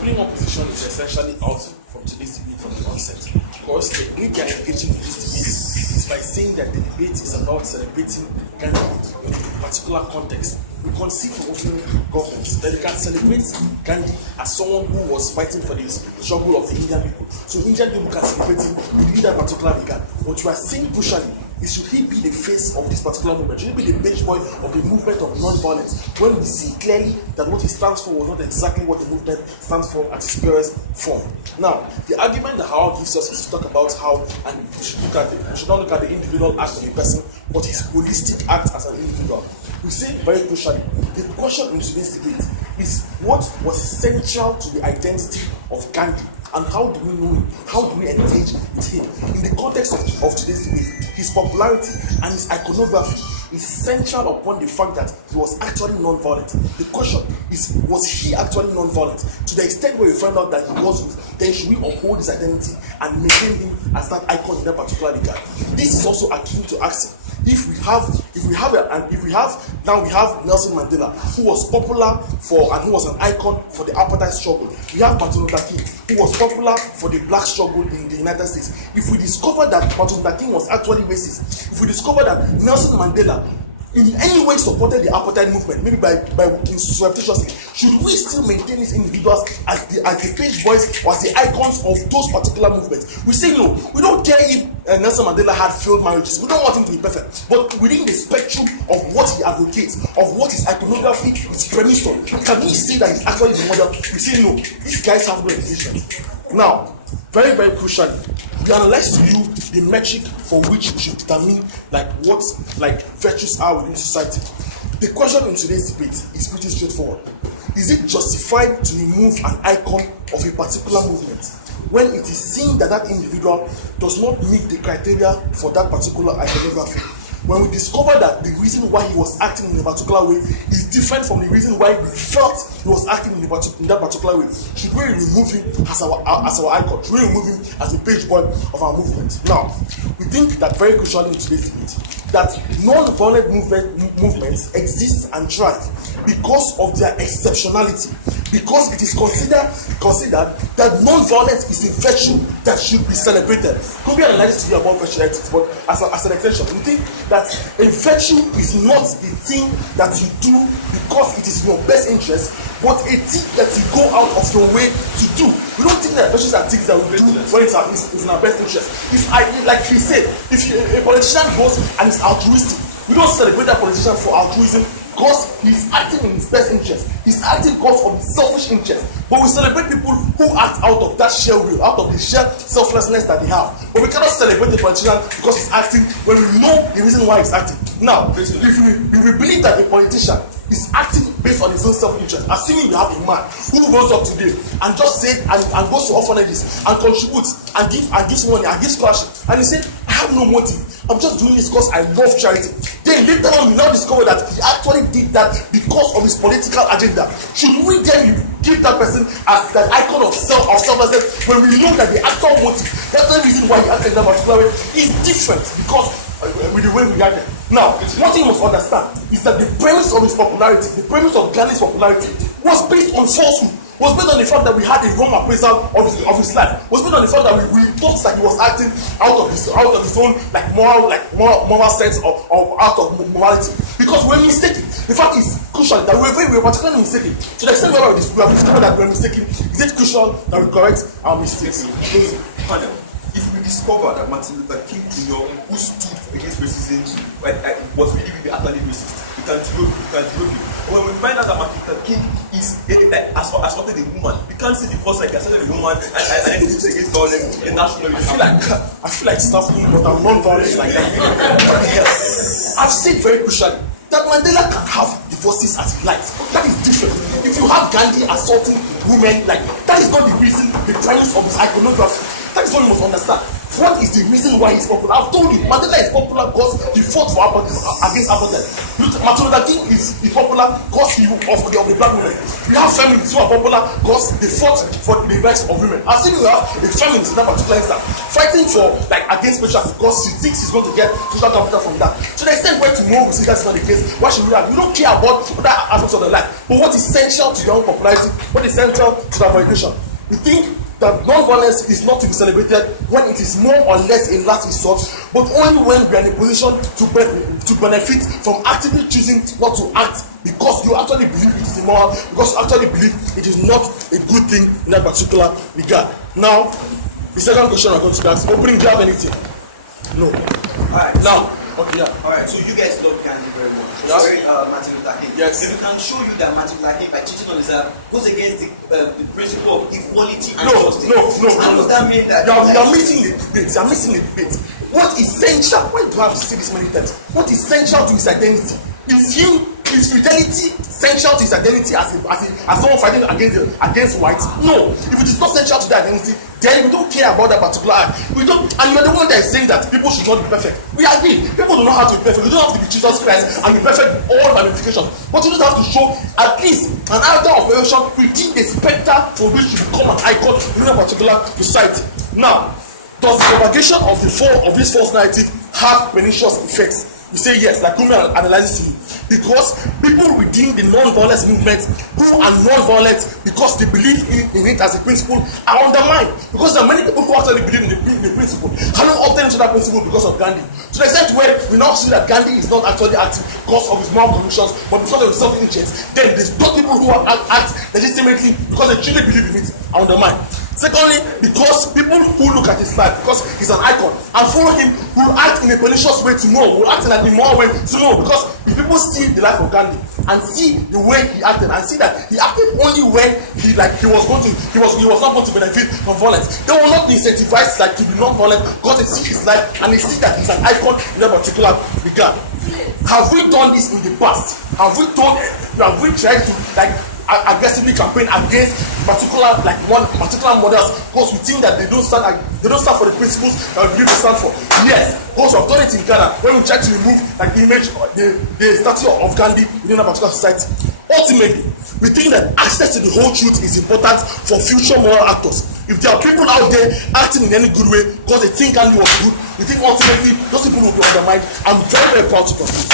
opening up position is essentially out from today's debate from the onset. Because the way they are engaging in this debate is by saying that the debate is about celebrating Gandhi in a particular context. We conceive of opening governments that they can celebrate Gandhi as someone who was fighting for the struggle of the Indian people. So Indian people can celebrate him within that particular regard. What you are saying crucially is, should he be the face of this particular movement? Should he be the bench boy of the movement of non-violence? When we see clearly that what he stands for was not exactly what the movement stands for at its purest form. Now, the argument that Howard gives us is to talk about how, and we should not look at the individual act of a person, but his holistic act as an individual. We say very crucially, the question in today's debate is what was central to the identity of Gandhi, and how do we know him? How do we engage with him? In the context of today's debate, his popularity and his iconography is central upon the fact that he was actually non-violent. The question is, was he actually non-violent? To the extent where we find out that he wasn't, then should we uphold his identity and maintain him as that icon in that particular regard? This is also akin to asking, if we have Nelson Mandela, who was popular for and who was an icon for the apartheid struggle. We have Martin Luther King, who was popular for the black struggle in the United States. If we discover that Martin Luther King was actually racist, if we discover that Nelson Mandela in any way supported the apartheid movement, maybe by working surreptitiously, should we still maintain these individuals as the page boys or as the icons of those particular movements? We say no. We don't care if Nelson Mandela had failed marriages. We don't want him to be perfect. But within the spectrum of what he advocates, of what his iconography is premised on, can we say that he's actually the model? We say no. These guys have no engagement. Now, very, very crucially, we analyze to you the metric for which we should determine what virtues are within society. The question in today's debate is pretty straightforward. Is it justified to remove an icon of a particular movement when it is seen that that individual does not meet the criteria for that particular iconography? When we discover that the reason why he was acting in a particular way is different from the reason why we felt he was acting in that particular way, should we remove him as our icon? Should we remove him as a page boy of our movement? Now, we think that very crucially in today's debate, that non-violent movements exist and thrive because of their exceptionality, because it is considered that non-violence is a virtue that should be celebrated. Could be analyzed to you about virtue ethics, but as an extension, we think that a virtue is not a thing that you do because it is in your best interest, but a thing that you go out of your way to do. We don't think that virtues are things that we do when it's in our best interest. Like he said, if a politician goes and is altruistic, we don't celebrate that politician for altruism because he's acting in his best interest. He's acting because of his selfish interest. But we celebrate people who act out of that sheer will, out of the sheer selflessness that they have. But we cannot celebrate the politician because he's acting when we know the reason why he's acting. Now, if we believe that a politician is acting based on his own self-interest, assuming you have a man who rose up today and just said and goes to orphanages and contributes and gives money and gives scholarship, and he said, I have no motive, I'm just doing this because I love charity. Then later on we now discover that he actually did that because of his political agenda. Should we then give that person as that icon of selflessness when we know that the actual motive, that's the reason why he acted in that particular way, is different because with the way we acted. Now, what you must understand is that the premise of his popularity, the premise of Gandhi's popularity, was based on falsehood, was based on the fact that we had a wrong appraisal of his life, was based on the fact that we thought that he was acting out of his own moral sense or out of morality. Because we're mistaken. The fact is crucial that we're particularly mistaken. To the extent where we have discovered that we're mistaken, is it crucial that we correct our mistakes? If we discover that Martin Luther King Jr., who stood against racism, was really actually racist, we can drill him. When we find out that Martin Luther King is assaulted a woman, we can't see because he assaulted a woman and then he's against violence internationally. I feel like snapping, but I'm non-violent like that. Yes. I've said very crucially that Mandela can have divorces as he likes. That is different. If you have Gandhi assaulting women, that is not the reason, the premise of his iconography. That is what you must understand. What is the reason why he's popular? I've told you, Mandela is popular because he fought for against apartheid. Martin Luther King is popular because he of the black women. We have feminists who are popular because they fought for the rights of women. I've seen you have a feminist in that particular instance fighting for against patriarchy because she thinks she's going to get social capital from that. To the extent where tomorrow we see that's not the case, why should we have? We don't care about other aspects of the life. But what is essential to your own popularity? What is central to the validation? We think that non-violence is not to be celebrated when it is more or less a last resort, but only when we are in a position to benefit from actively choosing not to act because you actually believe it is immoral, because you actually believe it is not a good thing in that particular regard. Now, the second question I'm going to ask, opening, do you have anything? No. Alright. Now, okay, yeah. Alright, so you guys love Gandhi very much. Yeah. Very Martin Luther King. Yes. If we can show you that Martin Luther King by cheating on his goes against the principle of equality and justice. How does that mean that you're missing the debate? You're missing the debate. What essential? Why do you have to say this many times? What is essential to his identity? Is fidelity essential to his identity as someone fighting against whites? No. If it is not essential to the identity, then we don't care about that particular act. We don't, and you're the one that is saying that people should not be perfect. We agree. People do not have to be perfect. You don't have to be Jesus Christ and be perfect in all ramifications. But you just have to show at least an item of perfection within the spectre for which you become an icon in a particular society. Now, does the propagation of this false narrative have pernicious effects? You say yes, like Kumi analyzes you. Because people within the non-violence movement who are non-violent because they believe in it as a principle are undermined. Because there are many people who actually believe in the principle and don't obtain into that principle because of Gandhi. To the extent where we now see that Gandhi is not actually acting because of his moral convictions, but because of his self-interest, then there's those people who act legitimately because they truly believe in it are undermined. Secondly, because people who look at his life, because he's an icon, and follow him will act in a pernicious way tomorrow, will act in an immoral way tomorrow. Because if people see the life of Gandhi and see the way he acted and see that he acted only when he was not going to benefit from violence, they will not be incentivized to be non-violent because they see his life and they see that he's an icon in that particular regard. Have we done this in the past? Have we tried to aggressively campaign against particular models because we think that they don't stand for the principles that we believe they stand for? Yes, because we've done it in Ghana when we try to remove the image, the statue of Gandhi within a particular society. Ultimately, we think that access to the whole truth is important for future moral actors. If there are people out there acting in any good way because they think Gandhi was good, we think ultimately those people will be undermined. I'm very, very proud to conclude.